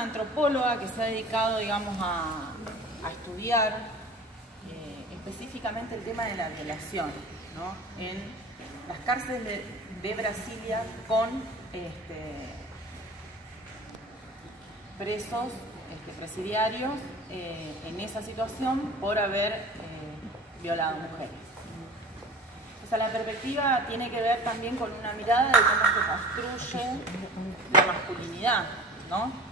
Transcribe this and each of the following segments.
Antropóloga que se ha dedicado, digamos, a estudiar específicamente el tema de la violación, ¿no? En las cárceles de Brasilia con presos presidiarios en esa situación por haber violado mujeres. O sea, la perspectiva tiene que ver también con una mirada de cómo se construye la masculinidad, ¿no?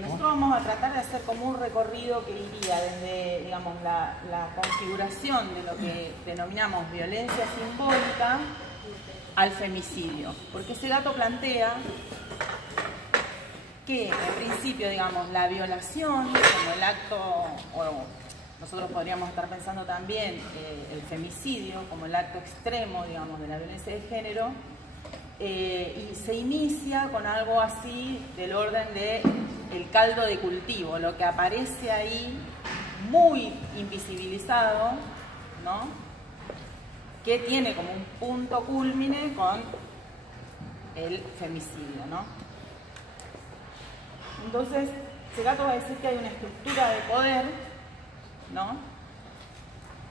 Nosotros vamos a tratar de hacer como un recorrido que iría desde, digamos, la configuración de lo que denominamos violencia simbólica al femicidio. Porque ese dato plantea que, en principio, digamos, la violación como el acto, o nosotros podríamos estar pensando también el femicidio como el acto extremo, digamos, de la violencia de género, y se inicia con algo así del orden de el caldo de cultivo, lo que aparece ahí muy invisibilizado, ¿no? Que tiene como un punto cúlmine con el femicidio, ¿no? Entonces, Segato va a decir que hay una estructura de poder, ¿no?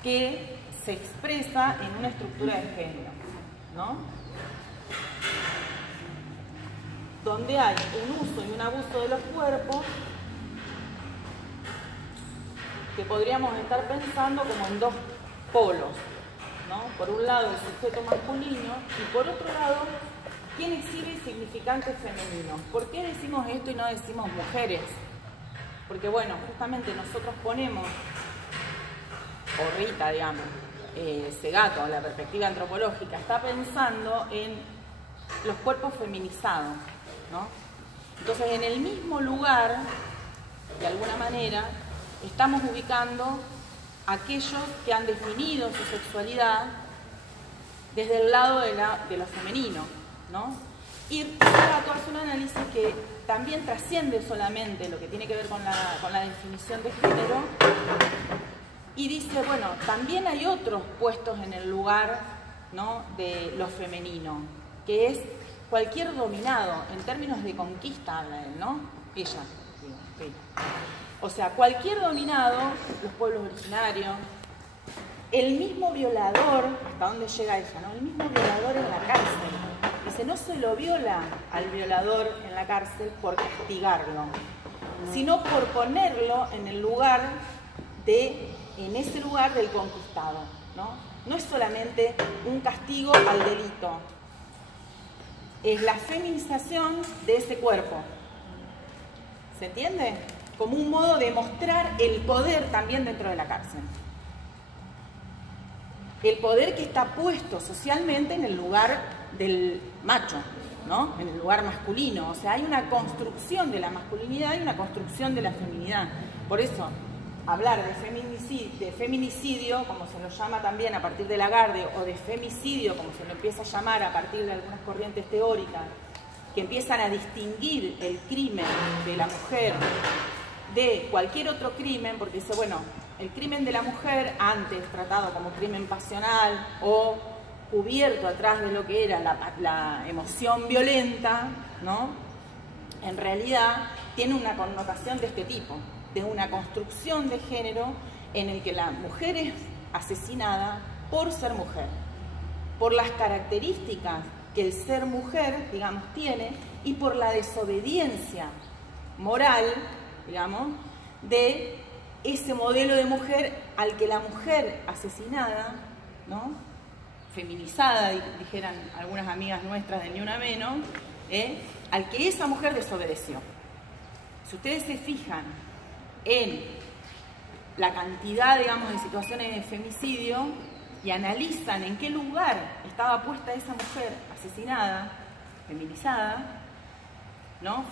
Que se expresa en una estructura de género, ¿no? Donde hay un uso y un abuso de los cuerpos que podríamos estar pensando como en dos polos, ¿no? Por un lado el sujeto masculino y por otro lado quien exhibe significantes femeninos. ¿Por qué decimos esto y no decimos mujeres? Porque bueno, justamente nosotros ponemos, o Rita, digamos, Segato, la perspectiva antropológica, está pensando en los cuerpos feminizados, ¿no? Entonces, en el mismo lugar, de alguna manera, estamos ubicando a aquellos que han definido su sexualidad desde el lado de lo femenino, ¿no? Y Segato hace un análisis que también trasciende solamente lo que tiene que ver con la definición de género y dice, bueno, también hay otros puestos en el lugar, ¿no?, de lo femenino, que es cualquier dominado, en términos de conquista habla él, ¿no? Ella, digo, ella. O sea, cualquier dominado, los pueblos originarios, el mismo violador, ¿hasta dónde llega ella, no? El mismo violador en la cárcel. Dice, no se lo viola al violador en la cárcel por castigarlo, sino por ponerlo en el lugar en ese lugar del conquistado, ¿no? No es solamente un castigo al delito, es la feminización de ese cuerpo. ¿Se entiende? Como un modo de mostrar el poder también dentro de la cárcel. El poder que está puesto socialmente en el lugar del macho, ¿no? En el lugar masculino. O sea, hay una construcción de la masculinidad y una construcción de la feminidad. Por eso, hablar de feminicidio, como se lo llama también a partir de Lagarde, o de femicidio, como se lo empieza a llamar a partir de algunas corrientes teóricas, que empiezan a distinguir el crimen de la mujer de cualquier otro crimen, porque dice, bueno, el crimen de la mujer, antes tratado como crimen pasional o cubierto atrás de lo que era la emoción violenta, ¿no? En realidad tiene una connotación de este tipo, de una construcción de género en el que la mujer es asesinada por ser mujer, por las características que el ser mujer, digamos, tiene y por la desobediencia moral, digamos, de ese modelo de mujer al que la mujer asesinada, ¿no?, feminizada, dijeran algunas amigas nuestras de Ni Una Menos, al que esa mujer desobedeció. Si ustedes se fijan en la cantidad, digamos, de situaciones de femicidio y analizan en qué lugar estaba puesta esa mujer asesinada, feminizada, ¿no?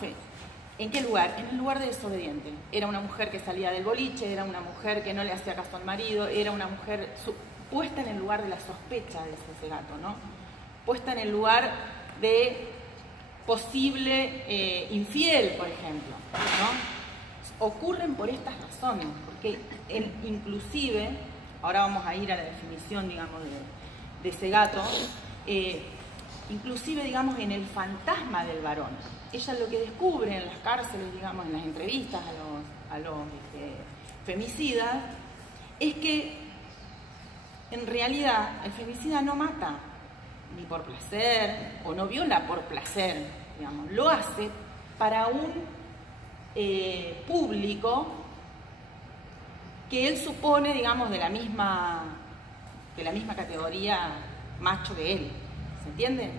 ¿En qué lugar? En el lugar de desobediente. Era una mujer que salía del boliche, era una mujer que no le hacía caso al marido, era una mujer puesta en el lugar de la sospecha de ese Segato, ¿no? Puesta en el lugar de posible infiel, por ejemplo, ¿no? Ocurren por estas razones, porque él inclusive, ahora vamos a ir a la definición, digamos, de Segato, inclusive, digamos, en el fantasma del varón. Ella lo que descubre en las cárceles, digamos, en las entrevistas a los femicidas, es que en realidad el femicida no mata ni por placer, o no viola por placer, digamos, lo hace para un público que él supone, digamos, de la misma categoría macho que él. ¿Se entiende?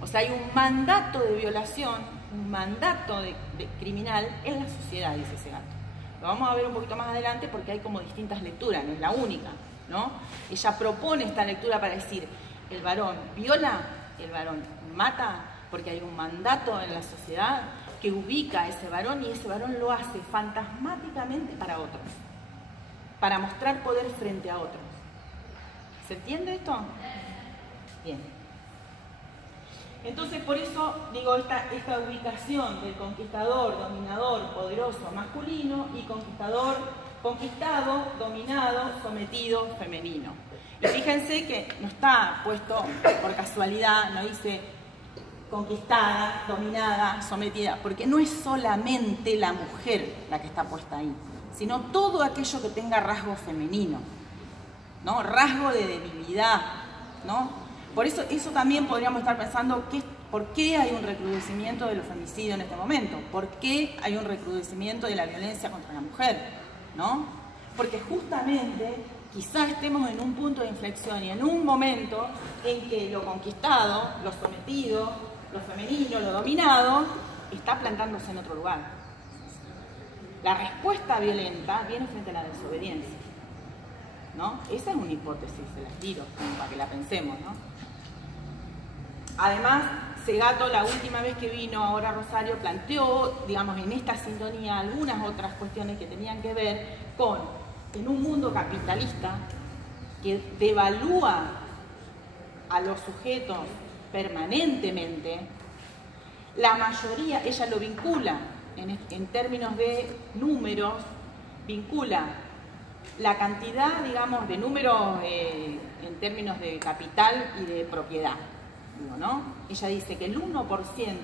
O sea, hay un mandato de violación, un mandato de criminal en la sociedad, dice ese gato. Lo vamos a ver un poquito más adelante porque hay como distintas lecturas, no es la única, ¿no? Ella propone esta lectura para decir, el varón viola, el varón mata, porque hay un mandato en la sociedad que ubica a ese varón y ese varón lo hace fantasmáticamente para otros, para mostrar poder frente a otros. ¿Se entiende esto? Bien. Entonces, por eso digo esta ubicación del conquistador, dominador, poderoso, masculino, y conquistador, conquistado, dominado, sometido, femenino. Y fíjense que no está puesto por casualidad, no dice conquistada, dominada, sometida, porque no es solamente la mujer la que está puesta ahí, sino todo aquello que tenga rasgo femenino, ¿no? Rasgo de debilidad, ¿no? Por eso también podríamos estar pensando por qué hay un recrudecimiento de los femicidios en este momento, por qué hay un recrudecimiento de la violencia contra la mujer, ¿no? Porque justamente quizás estemos en un punto de inflexión y en un momento en que lo conquistado, lo sometido, lo femenino, lo dominado, está plantándose en otro lugar. La respuesta violenta viene frente a la desobediencia, ¿no? Esa es una hipótesis, se las tiro, para que la pensemos, ¿no? Además, Segato, la última vez que vino ahora a Rosario, planteó, digamos, en esta sintonía algunas otras cuestiones que tenían que ver con, en un mundo capitalista que devalúa a los sujetos permanentemente, la mayoría, ella lo vincula en términos de números, vincula la cantidad, digamos, de números en términos de capital y de propiedad, ¿no? Ella dice que el 1%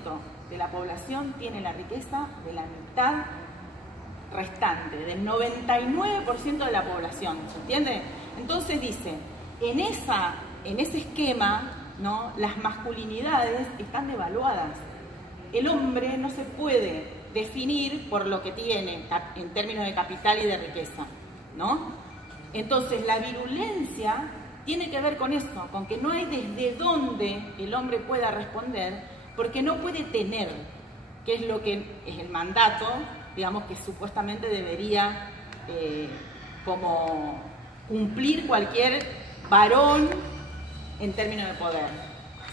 de la población tiene la riqueza de la mitad restante, del 99% de la población, ¿se entiende? Entonces dice, en ese esquema, ¿no? Las masculinidades están devaluadas. El hombre no se puede definir por lo que tiene en términos de capital y de riqueza, ¿no? Entonces la virulencia tiene que ver con eso, con que no hay desde dónde el hombre pueda responder, porque no puede tener, que es lo que es el mandato, digamos, que supuestamente debería como cumplir cualquier varón en términos de poder.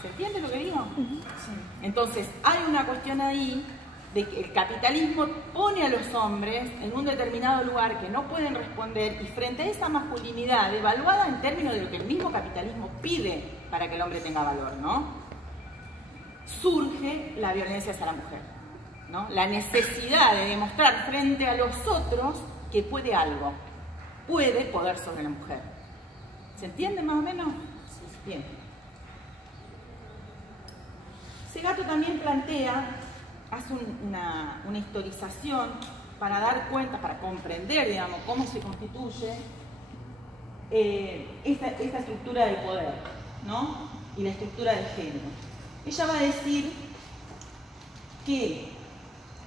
¿Se entiende lo que digo? Sí. Entonces, hay una cuestión ahí de que el capitalismo pone a los hombres en un determinado lugar que no pueden responder, y frente a esa masculinidad evaluada en términos de lo que el mismo capitalismo pide para que el hombre tenga valor, ¿no? Surge la violencia hacia la mujer, ¿no? La necesidad de demostrar frente a los otros que puede algo, puede poder sobre la mujer. ¿Se entiende más o menos? Bien. Segato también plantea, hace una historización para dar cuenta, para comprender, digamos, cómo se constituye esta estructura de poder, ¿no? Y la estructura de género. Ella va a decir que,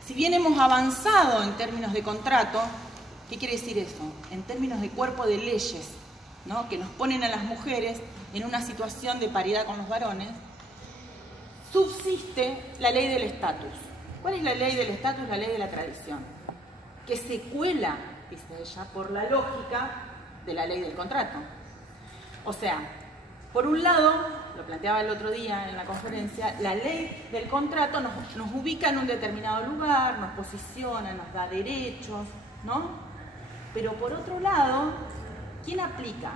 si bien hemos avanzado en términos de contrato, ¿qué quiere decir eso? En términos de cuerpo de leyes, ¿no? Que nos ponen a las mujeres en una situación de paridad con los varones, subsiste la ley del estatus. ¿Cuál es la ley del estatus? La ley de la tradición, que se cuela, dice ella, por la lógica de la ley del contrato. O sea, por un lado, lo planteaba el otro día en la conferencia, la ley del contrato nos ubica en un determinado lugar, nos posiciona, nos da derechos, ¿no? Pero por otro lado, ¿quién aplica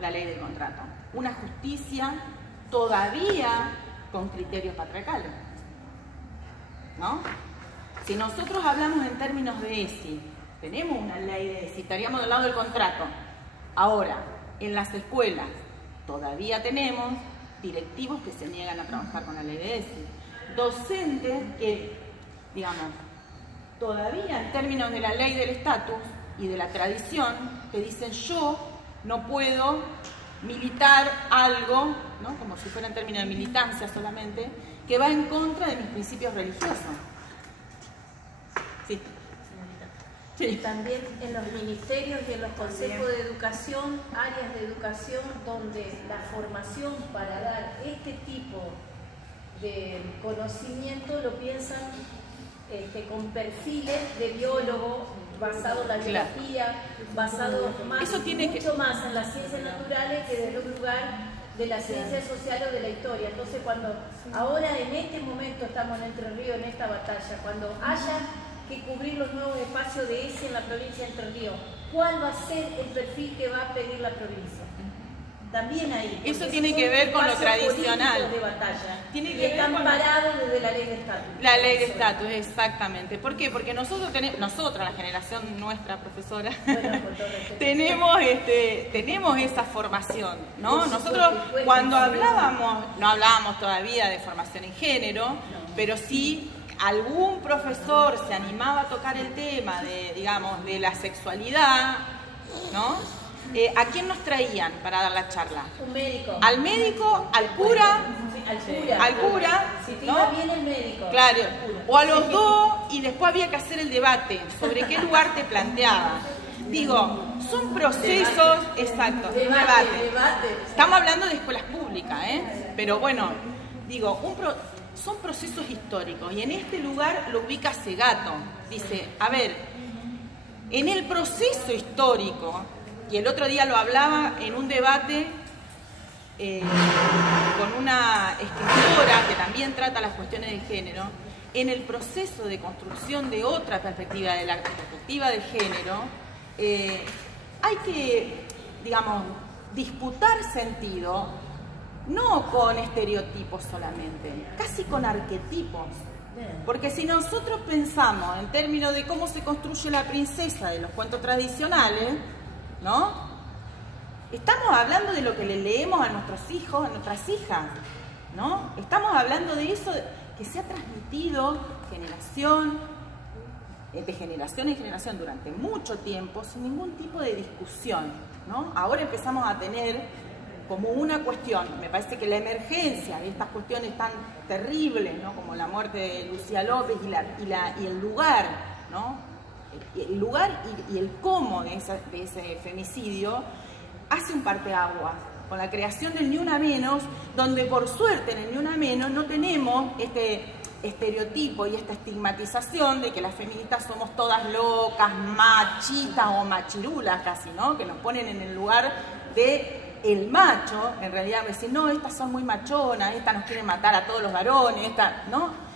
la ley del contrato? Una justicia todavía con criterios patriarcales, ¿no? Si nosotros hablamos en términos de ESI, tenemos una ley de ESI, estaríamos del lado del contrato. Ahora, en las escuelas todavía tenemos directivos que se niegan a trabajar con la ley de ESI, docentes que, digamos, todavía en términos de la ley del estatus y de la tradición, que dicen yo no puedo militar algo, ¿no? Como si fuera en términos de militancia solamente, que va en contra de mis principios religiosos. Sí. Sí. También en los ministerios y en los consejos de educación, áreas de educación donde la formación para dar este tipo de conocimiento lo piensan con perfiles de biólogo, basado en la biología, basado mucho más en las ciencias naturales que desde un lugar de la ciencia social o de la historia. Entonces, cuando ahora en este momento estamos en Entre Ríos, en esta batalla, cuando haya que cubrir los nuevos espacios de ESI en la provincia de Entre Ríos, ¿cuál va a ser el perfil que va a pedir la provincia? También ahí. Eso tiene que ver con lo tradicional. De batalla, tiene que que están ver con parados desde la ley de estatus. La ley de estatus, exactamente. ¿Por qué? Porque nosotros, la generación nuestra, profesora, bueno, tenemos esa formación, ¿no? Nosotros cuando no hablábamos todavía de formación en género, pero sí algún profesor se animaba a tocar el tema de, digamos, de la sexualidad, ¿no? ¿A quién nos traían para dar la charla? Un médico. Al médico, al cura, al cura, si te ¿no? iba bien el médico. Claro, o a los dos, y después había que hacer el debate sobre qué lugar te planteaba. Digo, son procesos, exacto, debate. Estamos hablando de escuelas públicas, pero bueno, digo, son procesos históricos, y en este lugar lo ubica Segato. Dice, a ver, en el proceso histórico, y el otro día lo hablaba en un debate con una escritora que también trata las cuestiones de género, en el proceso de construcción de otra perspectiva, de la perspectiva de género, hay que, digamos, disputar sentido, no con estereotipos solamente, casi con arquetipos. Porque si nosotros pensamos en términos de cómo se construye la princesa de los cuentos tradicionales, ¿no? Estamos hablando de lo que le leemos a nuestros hijos, a nuestras hijas, ¿no? Estamos hablando de eso que se ha transmitido de generación en generación durante mucho tiempo sin ningún tipo de discusión, ¿no? Ahora empezamos a tener como una cuestión, me parece que la emergencia de estas cuestiones tan terribles, ¿no? Como la muerte de Lucía López y el lugar, ¿no? El lugar y el cómo de ese femicidio hace un parteaguas con la creación del Ni Una Menos, donde por suerte en el Ni Una Menos no tenemos este estereotipo y esta estigmatización de que las feministas somos todas locas, machistas o machirulas casi, ¿no? Que nos ponen en el lugar de el macho, en realidad decir, no, estas son muy machonas, estas nos quieren matar a todos los varones, ¿no?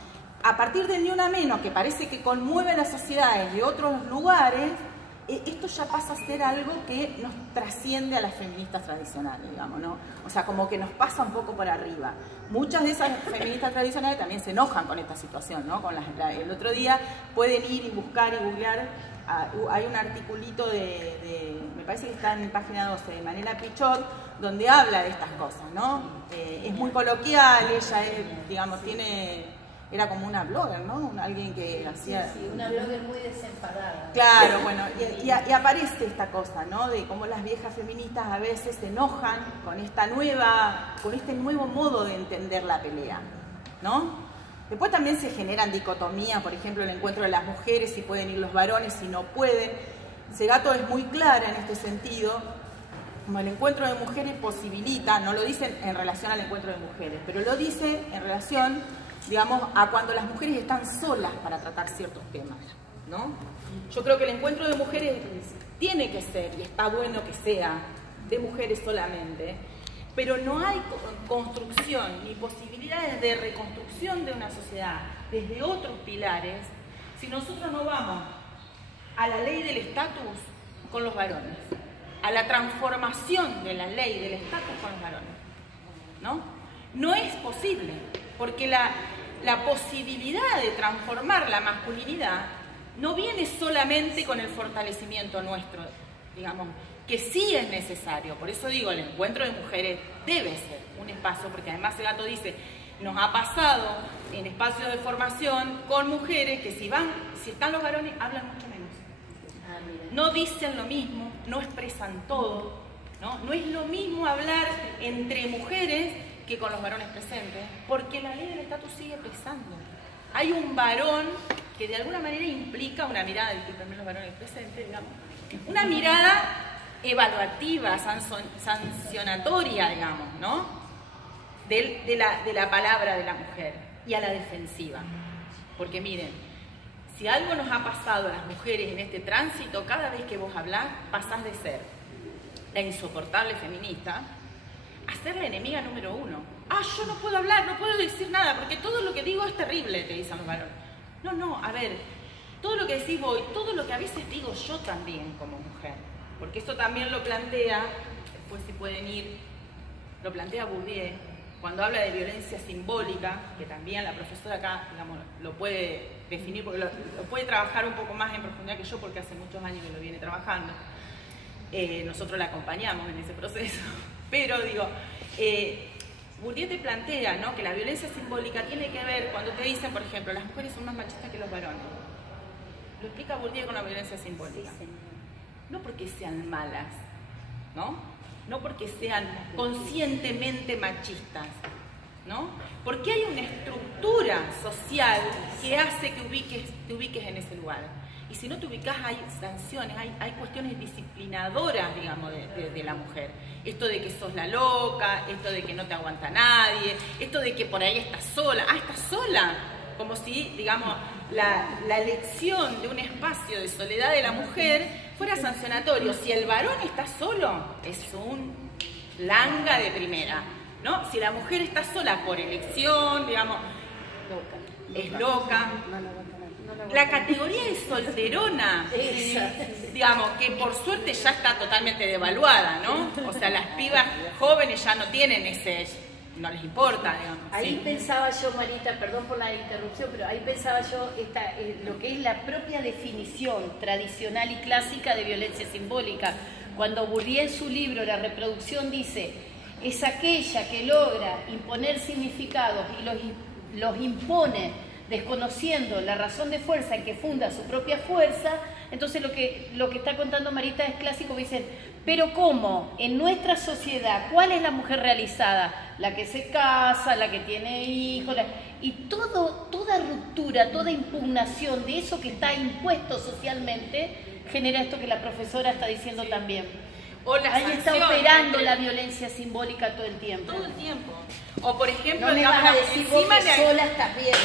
A partir del Ni Una Menos, que parece que conmueve a las sociedades de otros lugares, esto ya pasa a ser algo que nos trasciende a las feministas tradicionales, digamos, ¿no? O sea, como que nos pasa un poco por arriba. Muchas de esas feministas tradicionales también se enojan con esta situación, ¿no? El otro día pueden ir y buscar y googlear, hay un articulito me parece que está en página 12, de Manela Pichot, donde habla de estas cosas, ¿no? Es muy coloquial, ella digamos, era como una blogger, ¿no? Alguien que hacía... Sí, una blogger muy desenfadada. Claro, bueno, y aparece esta cosa, ¿no? De cómo las viejas feministas a veces se enojan con este nuevo modo de entender la pelea, ¿no? Después también se generan dicotomías, por ejemplo, el encuentro de las mujeres, si pueden ir los varones, si no pueden. Segato es muy clara en este sentido, como el encuentro de mujeres posibilita, no lo dice en relación al encuentro de mujeres, pero lo dice en relación, digamos, a cuando las mujeres están solas para tratar ciertos temas, ¿no? Yo creo que el encuentro de mujeres tiene que ser, y está bueno que sea, de mujeres solamente, pero no hay construcción ni posibilidades de reconstrucción de una sociedad desde otros pilares si nosotros no vamos a la ley del estatus con los varones, a la transformación de la ley del estatus con los varones, ¿no? No es posible, porque la posibilidad de transformar la masculinidad no viene solamente con el fortalecimiento nuestro, digamos, que sí es necesario. Por eso digo, el encuentro de mujeres debe ser un espacio, porque además Segato dice, nos ha pasado en espacios de formación con mujeres que si están los varones, hablan mucho menos. No dicen lo mismo, no expresan todo, ¿no? No es lo mismo hablar entre mujeres que con los varones presentes, porque la ley del estatus sigue pesando. Hay un varón que de alguna manera implica una mirada, disculpenme los varones presentes, digamos, una mirada evaluativa, sancionatoria, digamos, ¿no? De la palabra de la mujer y a la defensiva. Porque miren, si algo nos ha pasado a las mujeres en este tránsito, cada vez que vos hablás, pasás de ser la insoportable feminista a ser la enemiga número 1. Ah, yo no puedo hablar, no puedo decir nada, porque todo lo que digo es terrible, te dicen los varones. No, a ver, todo lo que decís vos y todo lo que a veces digo yo también como mujer, porque esto también lo plantea, después si pueden ir, lo plantea Bourdieu, cuando habla de violencia simbólica, que también la profesora acá, digamos, lo puede definir, porque lo puede trabajar un poco más en profundidad que yo, porque hace muchos años que lo viene trabajando. Nosotros la acompañamos en ese proceso. Pero digo, Bourdieu te plantea, ¿no?, que la violencia simbólica tiene que ver cuando te dicen, por ejemplo, las mujeres son más machistas que los varones. Lo explica Bourdieu con la violencia simbólica. No porque sean malas, ¿no? No porque sean conscientemente machistas, ¿no? Porque hay una estructura social que hace que te ubiques en ese lugar. Y si no te ubicás, hay sanciones, hay cuestiones disciplinadoras, digamos, de la mujer. Esto de que sos la loca, esto de que no te aguanta nadie, esto de que por ahí estás sola. Ah, estás sola. Como si, digamos, la elección de un espacio de soledad de la mujer fuera sancionatorio. Si el varón está solo, es un langa de primera, ¿no? Si la mujer está sola por elección, digamos, es loca. La categoría de solterona, digamos, que por suerte ya está totalmente devaluada, ¿no? O sea, las pibas jóvenes ya no tienen ese, no les importa, digamos. Ahí pensaba yo, Marita, perdón por la interrupción, pero ahí pensaba yo lo que es la propia definición tradicional y clásica de violencia simbólica. Cuando Bourdieu en su libro La reproducción dice, es aquella que logra imponer significados y los impone desconociendo la razón de fuerza en que funda su propia fuerza. Entonces lo que está contando Marita es clásico, dicen, pero ¿cómo? En nuestra sociedad, ¿cuál es la mujer realizada? La que se casa, la que tiene hijos, y toda ruptura, toda impugnación de eso que está impuesto socialmente genera esto que la profesora está diciendo también. O la ahí está operando la violencia simbólica todo el tiempo. Todo el tiempo. O por ejemplo, no me digamos, vas a decir encima vos que sola estás bien.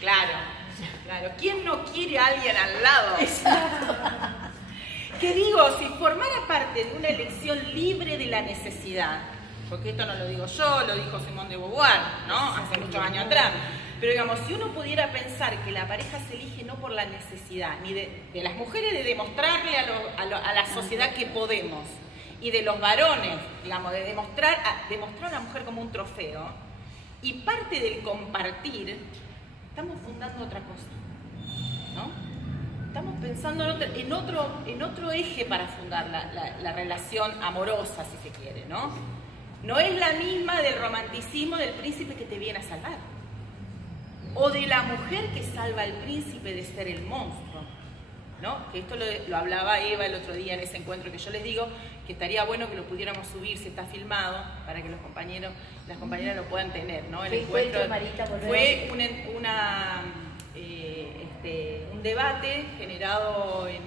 Claro. ¿Quién no quiere a alguien al lado? Exacto. Que digo, si formara parte de una elección libre de la necesidad, porque esto no lo digo yo, lo dijo Simone de Beauvoir, ¿no? Hace muchos años atrás. Pero digamos, si uno pudiera pensar que la pareja se elige no por la necesidad, ni de las mujeres de demostrarle a la sociedad que podemos, y de los varones, digamos, de demostrar a la mujer como un trofeo, y parte del compartir, estamos fundando otra cosa, ¿no? Estamos pensando en otro eje para fundar la relación amorosa, si se quiere, ¿no? No es la misma del romanticismo del príncipe que te viene a salvar, o de la mujer que salva al príncipe de ser el monstruo, ¿no? Que esto lo hablaba Eva el otro día en ese encuentro, que yo les digo que estaría bueno que lo pudiéramos subir, si está filmado, para que los compañeros, las compañeras lo puedan tener, ¿no? El encuentro Marita, fue un debate generado en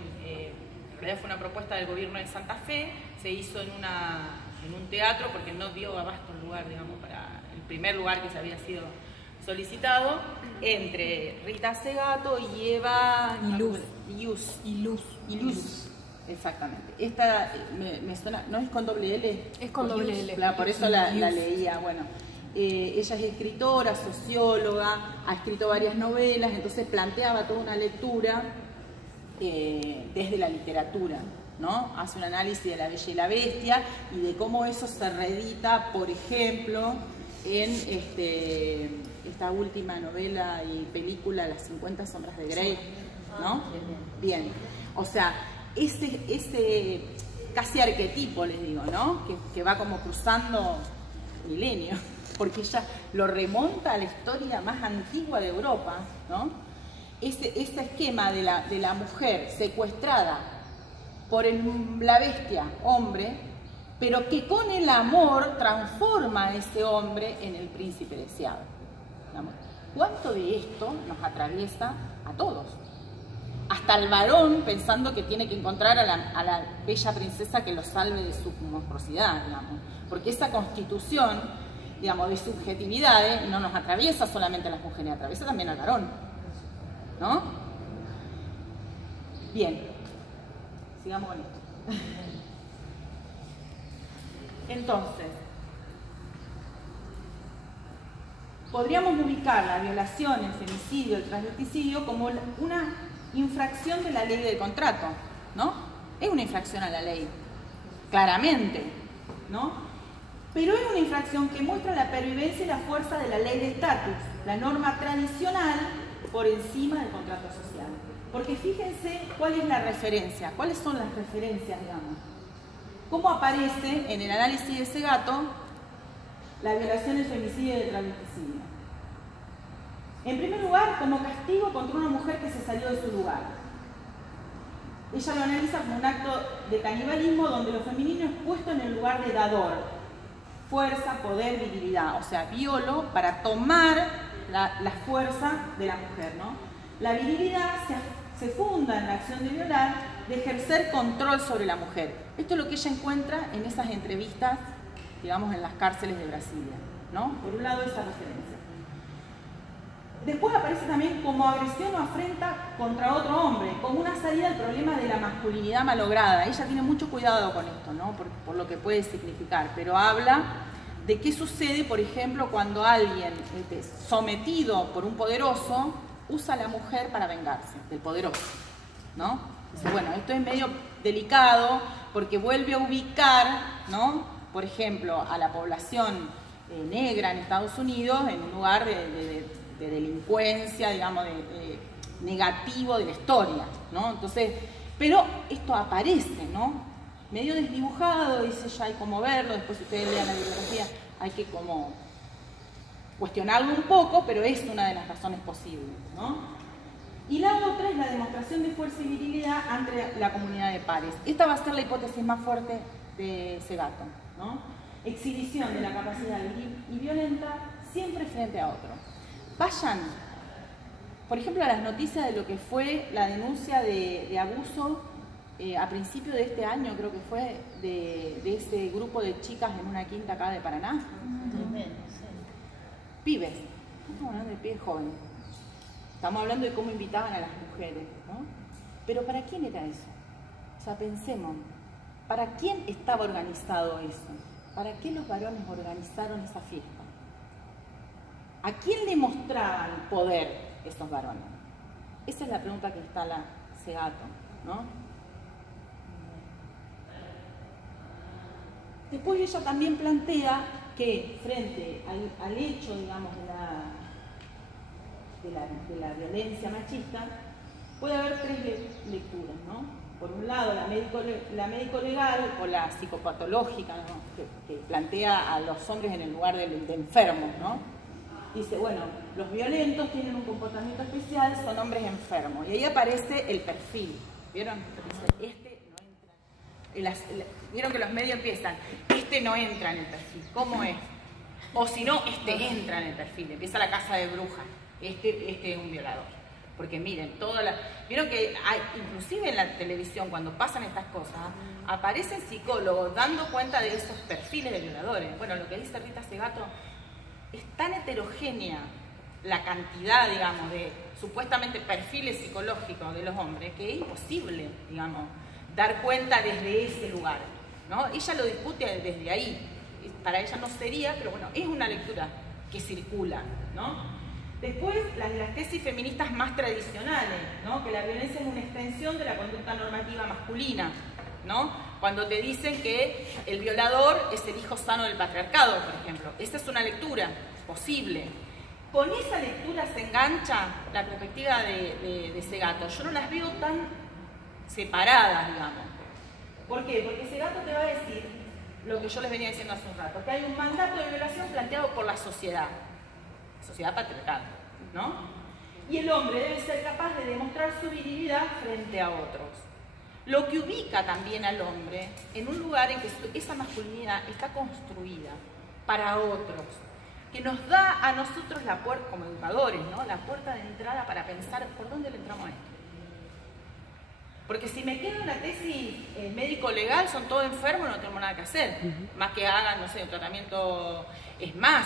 realidad fue una propuesta del gobierno de Santa Fe, se hizo en un teatro porque no dio abasto el lugar, digamos, para el primer lugar que se había sido solicitado, entre Rita Segato y Eva Iluz. Exactamente. Esta me suena, no es con doble L. Es con doble L. Por eso la leía. Bueno, ella es escritora, socióloga, ha escrito varias novelas, entonces planteaba toda una lectura desde la literatura, ¿no? Hace un análisis de La Bella y la Bestia y de cómo eso se reedita, por ejemplo, en esta última novela y película, Las 50 sombras de Grey, ¿no? Bien, o sea, casi arquetipo, les digo, ¿no? Que va como cruzando milenios, porque ella lo remonta a la historia más antigua de Europa, ¿no? Ese esquema de la mujer secuestrada por la bestia hombre, pero que con el amor transforma a ese hombre en el príncipe deseado. ¿Cuánto de esto nos atraviesa a todos? Hasta el varón pensando que tiene que encontrar a la bella princesa que lo salve de su monstruosidad, digamos. Porque esa constitución, digamos, de subjetividades no nos atraviesa solamente a las mujeres, atraviesa también al varón, ¿no? Bien, sigamos con esto. Entonces, podríamos ubicar la violación, el femicidio, el transvesticidio como una infracción de la ley del contrato, ¿no? Es una infracción a la ley, claramente, ¿no? Pero es una infracción que muestra la pervivencia y la fuerza de la ley de estatus, la norma tradicional por encima del contrato social. Porque fíjense cuál es la referencia, cuáles son las referencias, digamos. ¿Cómo aparece en el análisis de Segato la violación, el femicidio y el transvesticidio? En primer lugar, como castigo contra una mujer que se salió de su lugar. Ella lo analiza como un acto de canibalismo donde lo femenino es puesto en el lugar de dador. Fuerza, poder, virilidad. O sea, violo para tomar la fuerza de la mujer, ¿no? La virilidad se funda en la acción de violar, de ejercer control sobre la mujer. Esto es lo que ella encuentra en esas entrevistas, digamos, en las cárceles de Brasilia, ¿no? Por un lado, esa referencia. Después aparece también como agresión o afrenta contra otro hombre, como una salida al problema de la masculinidad malograda. Ella tiene mucho cuidado con esto, ¿no? Por lo que puede significar, pero habla de qué sucede, por ejemplo, cuando alguien sometido por un poderoso usa a la mujer para vengarse del poderoso, ¿no? Dice, bueno, esto es medio delicado porque vuelve a ubicar, ¿no? Por ejemplo, a la población negra en Estados Unidos en un lugar de delincuencia, digamos, negativo de la historia, ¿no? Entonces, pero esto aparece, ¿no? Medio desdibujado, dice, ya hay como verlo, después si ustedes lean la bibliografía, hay que como cuestionarlo un poco, pero es una de las razones posibles, ¿no? Y la otra es la demostración de fuerza y virilidad ante la comunidad de pares. Esta va a ser la hipótesis más fuerte de Segato, ¿no? Exhibición de la capacidad viril y violenta siempre frente a otro. Vayan, por ejemplo, a las noticias de lo que fue la denuncia de abuso a principio de este año, creo que fue, de ese grupo de chicas en una quinta acá de Paraná. Tremendo, sí. Pibes, estamos hablando de pibes jóvenes. Estamos hablando de cómo invitaban a las mujeres, ¿no? Pero ¿para quién era eso? O sea, pensemos, ¿para quién estaba organizado eso? ¿Para qué los varones organizaron esa fiesta? ¿A quién le mostraban poder esos varones? Esa es la pregunta que instala Segato, ¿no? Después ella también plantea que frente al hecho, digamos, de la violencia machista, puede haber tres lecturas, ¿no? Por un lado, la médico-legal o la psicopatológica, ¿no? que plantea a los hombres en el lugar de enfermos, ¿no? Dice, bueno, los violentos tienen un comportamiento especial, son hombres enfermos. Y ahí aparece el perfil, ¿vieron? Dice, este no entra. Vieron que los medios empiezan, este no entra en el perfil, ¿cómo es? O si no, este entra en el perfil, empieza la casa de brujas, este es un violador. Porque miren, vieron que hay, inclusive en la televisión, cuando pasan estas cosas, aparecen psicólogos dando cuenta de esos perfiles de violadores. Bueno, lo que dice Rita Segato, es tan heterogénea la cantidad, digamos, de supuestamente perfiles psicológicos de los hombres, que es imposible, digamos, dar cuenta desde ese lugar, ¿no? Ella lo discute desde ahí. Para ella no sería, pero bueno, es una lectura que circula, ¿no? Después, las tesis feministas más tradicionales, ¿no? Que la violencia es una extensión de la conducta normativa masculina, ¿no? Cuando te dicen que el violador es el hijo sano del patriarcado, por ejemplo. Esa es una lectura posible. Con esa lectura se engancha la perspectiva de Segato. Yo no las veo tan separadas, digamos. ¿Por qué? Porque ese gato te va a decir lo que yo les venía diciendo hace un rato, que hay un mandato de violación planteado por la sociedad patriarcal, ¿no? Y el hombre debe ser capaz de demostrar su virilidad frente a otros. Lo que ubica también al hombre en un lugar en que esa masculinidad está construida para otros, que nos da a nosotros la puerta, como educadores, ¿no? La puerta de entrada para pensar por dónde le entramos a esto. Porque si me quedo en la tesis médico-legal, son todos enfermos, no tenemos nada que hacer. Más que hagan, no sé, un tratamiento. Es más,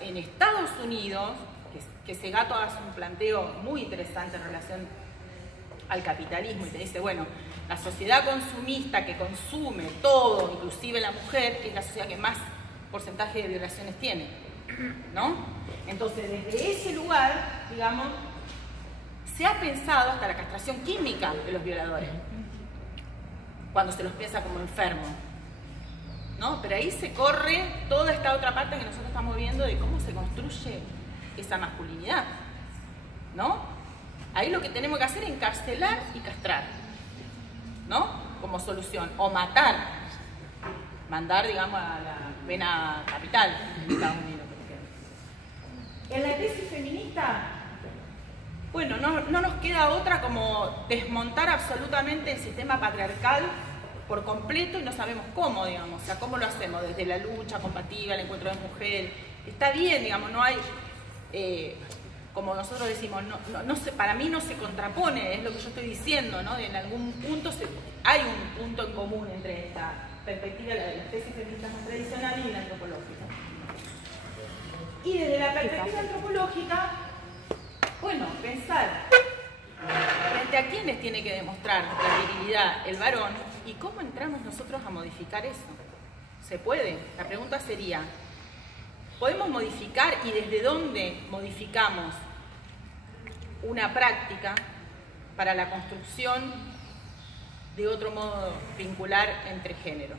en Estados Unidos, que ese gato hace un planteo muy interesante en relación al capitalismo y te dice, bueno, la sociedad consumista que consume todo, inclusive la mujer, es la sociedad que más porcentaje de violaciones tiene, ¿no? Entonces, desde ese lugar, digamos, se ha pensado hasta la castración química de los violadores, cuando se los piensa como enfermos, ¿no? Pero ahí se corre toda esta otra parte que nosotros estamos viendo de cómo se construye esa masculinidad, ¿no? Ahí lo que tenemos que hacer es encarcelar y castrar, ¿no? Como solución, o matar, mandar, digamos, a la pena capital de Estados Unidos. En la tesis feminista, bueno, no nos queda otra como desmontar absolutamente el sistema patriarcal por completo y no sabemos cómo, digamos, o sea, cómo lo hacemos, desde la lucha combativa, el encuentro de mujer. Está bien, digamos, no hay, como nosotros decimos, para mí no se contrapone, es lo que yo estoy diciendo, ¿no? En algún punto hay un punto en común entre esta perspectiva de las tesis feministas más tradicionales y la antropológica. Y desde la perspectiva antropológica, bueno, pensar frente a quiénes tiene que demostrar la virilidad el varón y cómo entramos nosotros a modificar eso. ¿Se puede? La pregunta sería, ¿podemos modificar y desde dónde modificamos una práctica para la construcción de otro modo vincular entre géneros?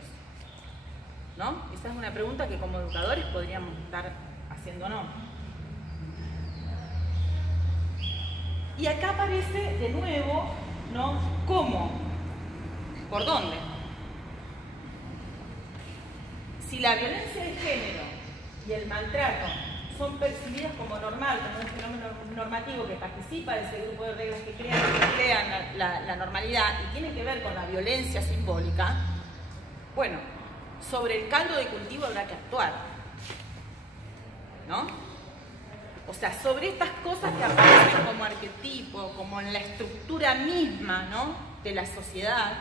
¿No? Esa es una pregunta que como educadores podríamos estar haciéndonos. Y acá aparece de nuevo, ¿no? ¿Cómo? ¿Por dónde? Si la violencia de género y el maltrato son percibidas como normal, como un fenómeno normativo que participa de ese grupo de reglas que crean la normalidad y tiene que ver con la violencia simbólica, bueno, sobre el caldo de cultivo habrá que actuar, ¿no? O sea, sobre estas cosas que aparecen como arquetipo, como en la estructura misma, ¿no?, de la sociedad,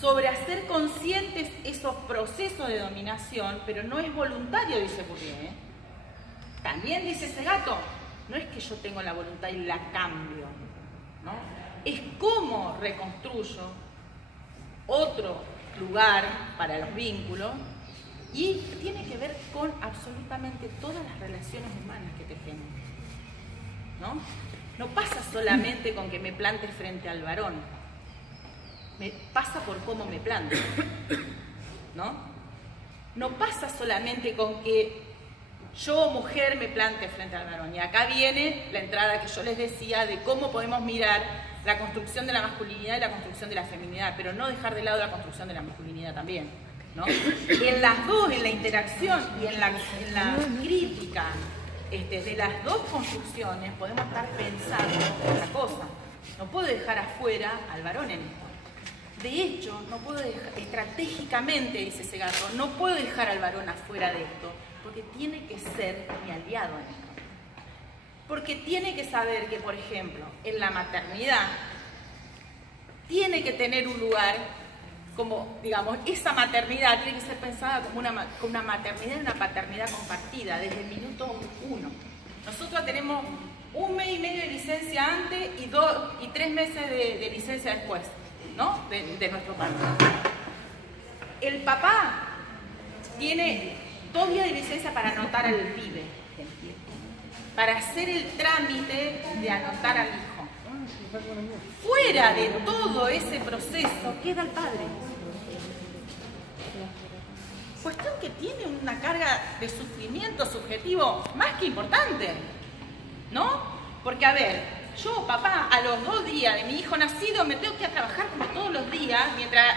sobre hacer conscientes esos procesos de dominación, pero no es voluntario, dice Bourdieu, ¿eh? También dice ese gato, no es que yo tengo la voluntad y la cambio, ¿no? Es cómo reconstruyo otro lugar para los vínculos y tiene que ver con absolutamente todas las relaciones humanas que tejemos, ¿no? No pasa solamente con que me plante frente al varón, me pasa por cómo me planto, ¿no? No pasa solamente con que yo, mujer, me plante frente al varón. Y acá viene la entrada que yo les decía de cómo podemos mirar la construcción de la masculinidad y la construcción de la feminidad, pero no dejar de lado la construcción de la masculinidad también, ¿no? Y en las dos, en la interacción y en la crítica de las dos construcciones, podemos estar pensando otra cosa. No puedo dejar afuera al varón en esto. De hecho, no puedo dejar, estratégicamente, dice ese gato, no puedo dejar al varón afuera de esto, porque tiene que ser mi aliado en esto. Porque tiene que saber que, por ejemplo, en la maternidad, tiene que tener un lugar como, digamos, esa maternidad tiene que ser pensada como una maternidad y una paternidad compartida desde el minuto 1. Nosotros tenemos 1 mes y medio de licencia antes y 3 meses de licencia después, ¿no? De nuestro parto. El papá tiene 2 días de licencia para anotar al pibe, para hacer el trámite de anotar al hijo. Fuera de todo ese proceso queda el padre. Cuestión que tiene una carga de sufrimiento subjetivo más que importante, ¿no? Porque, a ver, yo, papá, a los 2 días de mi hijo nacido me tengo que ir a trabajar como todos los días, mientras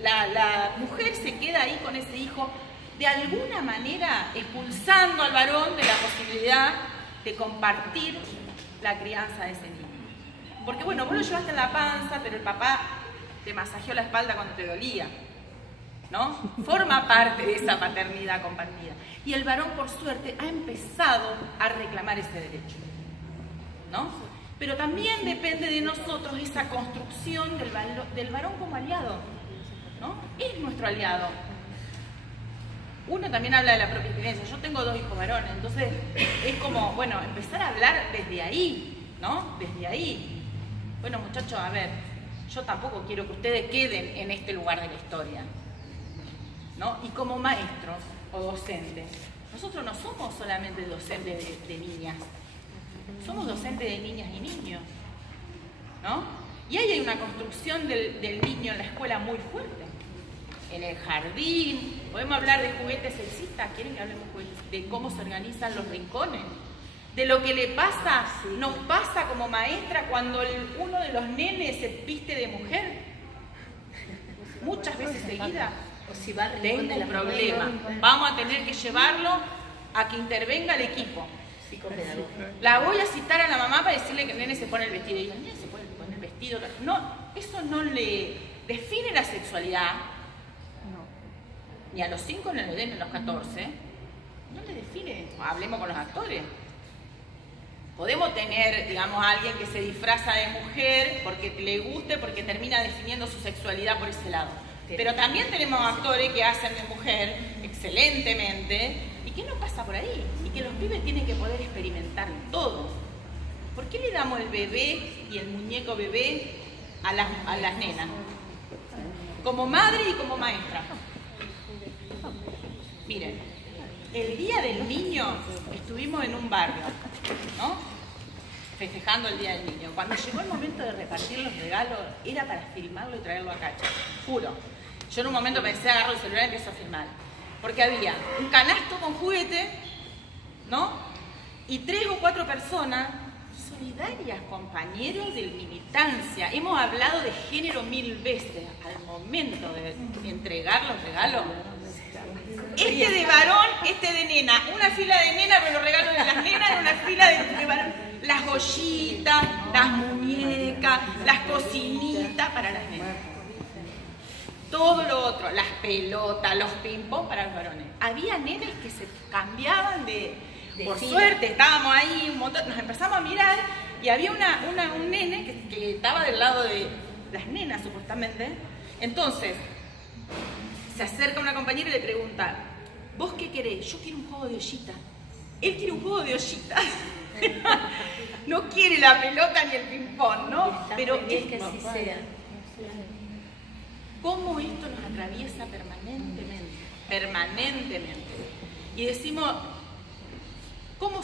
la mujer se queda ahí con ese hijo, de alguna manera expulsando al varón de la posibilidad de compartir la crianza de ese niño. Porque bueno, vos lo llevaste en la panza, pero el papá te masajeó la espalda cuando te dolía, ¿no? Forma parte de esa paternidad compartida. Y el varón, por suerte, ha empezado a reclamar ese derecho, ¿no? Pero también depende de nosotros esa construcción del varón como aliado, ¿no? Es nuestro aliado. Uno también habla de la propia experiencia. Yo tengo 2 hijos varones, entonces es como, bueno, empezar a hablar desde ahí, ¿no? Desde ahí. Bueno, muchachos, a ver, yo tampoco quiero que ustedes queden en este lugar de la historia, ¿no? Y como maestros o docentes, nosotros no somos solamente docentes de niñas, somos docentes de niñas y niños, ¿no? Y ahí hay una construcción del niño en la escuela muy fuerte. En el jardín, podemos hablar de juguetes sexistas, ¿quieren que hablemos de cómo se organizan los rincones? De lo que le pasa, nos pasa como maestra cuando uno de los nenes se viste de mujer, muchas veces seguidas. Tengo un problema, vamos a tener que llevarlo a que intervenga el equipo. La voy a citar a la mamá para decirle que el nene se pone el vestido. Y el nene se puede poner el vestido. No, eso no le define la sexualidad. Ni a los 5, ni a los 10, ni a los 14. No le define. Hablemos con los actores. Podemos tener, digamos, a alguien que se disfraza de mujer porque le guste, porque termina definiendo su sexualidad por ese lado. Pero también tenemos actores que hacen de mujer excelentemente y que no pasa por ahí. Y que los pibes tienen que poder experimentar todo. ¿Por qué le damos el bebé y el muñeco bebé a las nenas? Como madre y como maestra. Miren, el día del niño estuvimos en un barrio, ¿no? Festejando el día del niño. Cuando llegó el momento de repartir los regalos, era para filmarlo y traerlo a Cacha. Juro. Yo en un momento pensé, agarro el celular y empiezo a filmar. Porque había un canasto con juguete, ¿no? Y 3 o 4 personas solidarias, compañeros de militancia. Hemos hablado de género 1000 veces. Al momento de entregar los regalos, este de varón, este de nena. Una fila de nena, pero los regalos de las nenas, una fila de varón. Las joyitas, las muñecas, las cocinitas para las nenas. Todo lo otro, las pelotas, los ping-pong para los varones. Había nenes que se cambiaban por fila. Suerte, estábamos ahí un montón, nos empezamos a mirar y había un nene que estaba del lado de las nenas, supuestamente. Entonces, se acerca una compañera y le pregunta, ¿vos qué querés? Yo quiero un juego de ollita. Él quiere un juego de ollita. No quiere la pelota ni el ping-pong, ¿no? Pero es que así sea. ¿Cómo esto nos atraviesa permanentemente? Permanentemente. Y decimos, ¿cómo